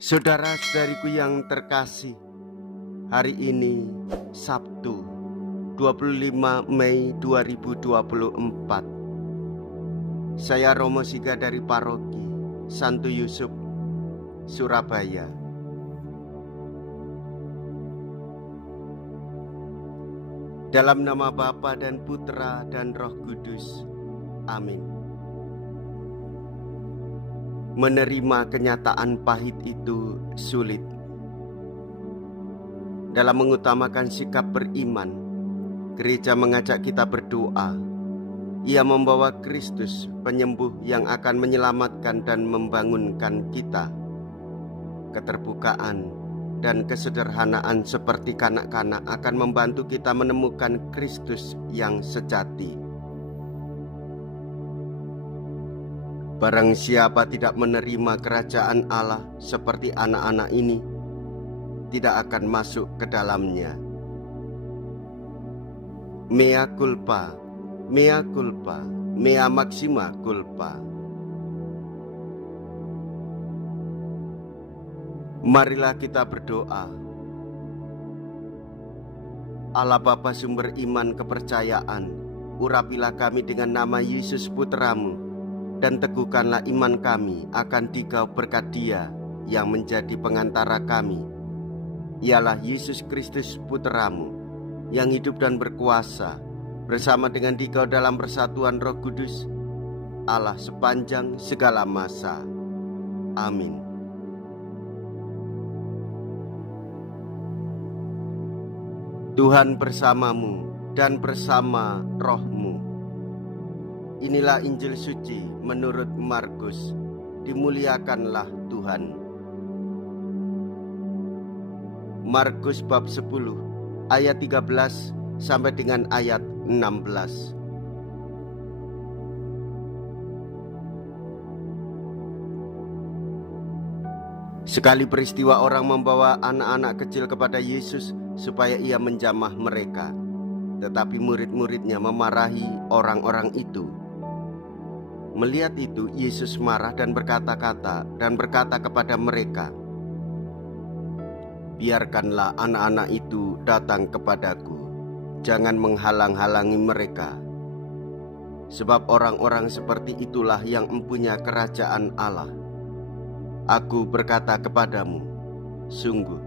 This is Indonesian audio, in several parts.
Saudara-saudariku yang terkasih, hari ini Sabtu 25 Mei 2024. Saya Romo Siga dari Paroki Santo Yusuf, Surabaya. Dalam nama Bapa dan Putra dan Roh Kudus. Amin. Menerima kenyataan pahit itu sulit. Dalam mengutamakan sikap beriman, gereja mengajak kita berdoa. Ia membawa Kristus, penyembuh yang akan menyelamatkan dan membangunkan kita. Keterbukaan dan kesederhanaan seperti kanak-kanak akan membantu kita menemukan Kristus yang sejati. Barang siapa tidak menerima kerajaan Allah seperti anak-anak ini, tidak akan masuk ke dalamnya. Mea culpa, mea culpa, mea maxima culpa. Marilah kita berdoa. Allah Bapa sumber iman kepercayaan, urapilah kami dengan nama Yesus Putramu, dan teguhkanlah iman kami akan Dikau berkat Dia yang menjadi pengantara kami. Ialah Yesus Kristus Putramu, yang hidup dan berkuasa bersama dengan Dikau dalam persatuan Roh Kudus, Allah sepanjang segala masa. Amin. Tuhan bersamamu dan bersama rohmu. Inilah Injil suci menurut Markus. Dimuliakanlah Tuhan. Markus bab 10 ayat 13 sampai dengan ayat 16. Sekali peristiwa orang membawa anak-anak kecil kepada Yesus supaya ia menjamah mereka. Tetapi murid-muridnya memarahi orang-orang itu. Melihat itu, Yesus marah dan berkata kepada mereka, "Biarkanlah anak-anak itu datang kepadaku, jangan menghalang-halangi mereka. Sebab orang-orang seperti itulah yang mempunyai kerajaan Allah. Aku berkata kepadamu, sungguh,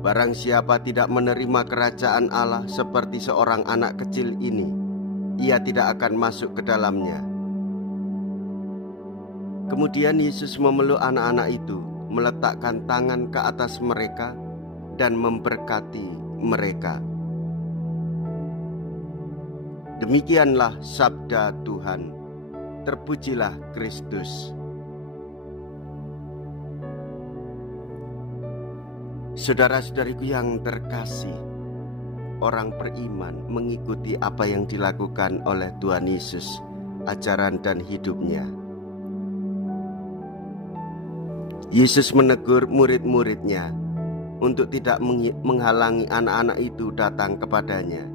barang siapa tidak menerima kerajaan Allah seperti seorang anak kecil ini, ia tidak akan masuk ke dalamnya." Kemudian Yesus memeluk anak-anak itu, meletakkan tangan ke atas mereka, dan memberkati mereka. Demikianlah sabda Tuhan. Terpujilah Kristus. Saudara-saudariku yang terkasih, orang beriman mengikuti apa yang dilakukan oleh Tuhan Yesus, ajaran dan hidupnya. Yesus menegur murid-muridnya untuk tidak menghalangi anak-anak itu datang kepadanya.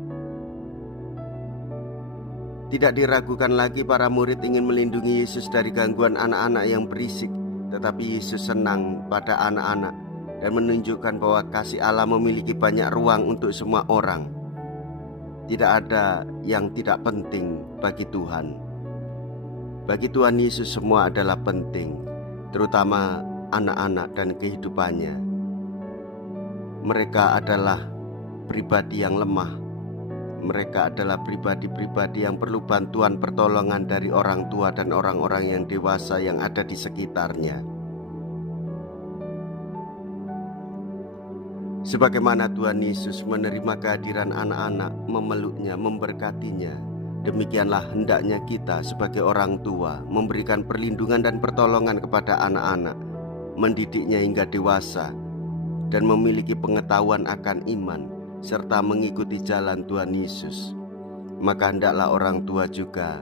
Tidak diragukan lagi para murid ingin melindungi Yesus dari gangguan anak-anak yang berisik, tetapi Yesus senang pada anak-anak dan menunjukkan bahwa kasih Allah memiliki banyak ruang untuk semua orang. Tidak ada yang tidak penting bagi Tuhan. Bagi Tuhan Yesus semua adalah penting, terutama anak-anak dan kehidupannya. Mereka adalah pribadi yang lemah. Mereka adalah pribadi-pribadi yang perlu bantuan pertolongan dari orang tua dan orang-orang yang dewasa yang ada di sekitarnya. Sebagaimana Tuhan Yesus menerima kehadiran anak-anak, memeluknya, memberkatinya, demikianlah hendaknya kita sebagai orang tua memberikan perlindungan dan pertolongan kepada anak-anak, mendidiknya hingga dewasa, dan memiliki pengetahuan akan iman, serta mengikuti jalan Tuhan Yesus. Maka hendaklah orang tua juga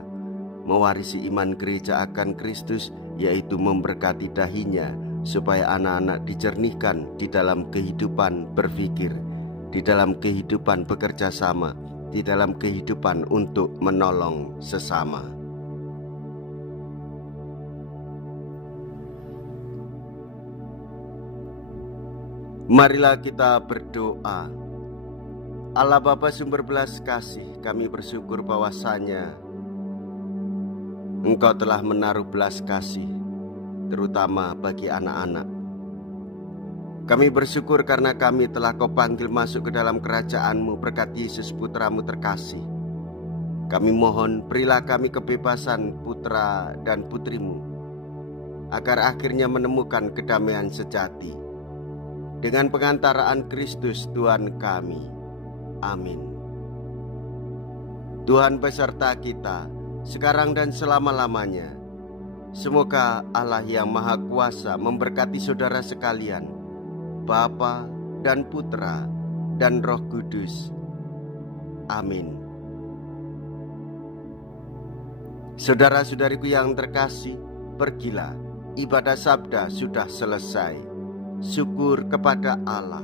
mewarisi iman gereja akan Kristus, yaitu memberkati dahinya, supaya anak-anak dijernihkan di dalam kehidupan berpikir, di dalam kehidupan bekerja sama, di dalam kehidupan untuk menolong sesama. Marilah kita berdoa. Allah Bapa sumber belas kasih, kami bersyukur bahwasanya Engkau telah menaruh belas kasih, terutama bagi anak-anak. Kami bersyukur karena kami telah Kau panggil masuk ke dalam kerajaan-Mu berkat Yesus Putra-Mu terkasih. Kami mohon berilah kami kebebasan putra dan putri-Mu, agar akhirnya menemukan kedamaian sejati dengan pengantaraan Kristus Tuhan kami. Amin. Tuhan beserta kita sekarang dan selama-lamanya. Semoga Allah yang Maha Kuasa memberkati saudara sekalian, Bapa dan Putra dan Roh Kudus. Amin. Saudara-saudariku yang terkasih, pergilah, ibadah sabda sudah selesai. Syukur kepada Allah.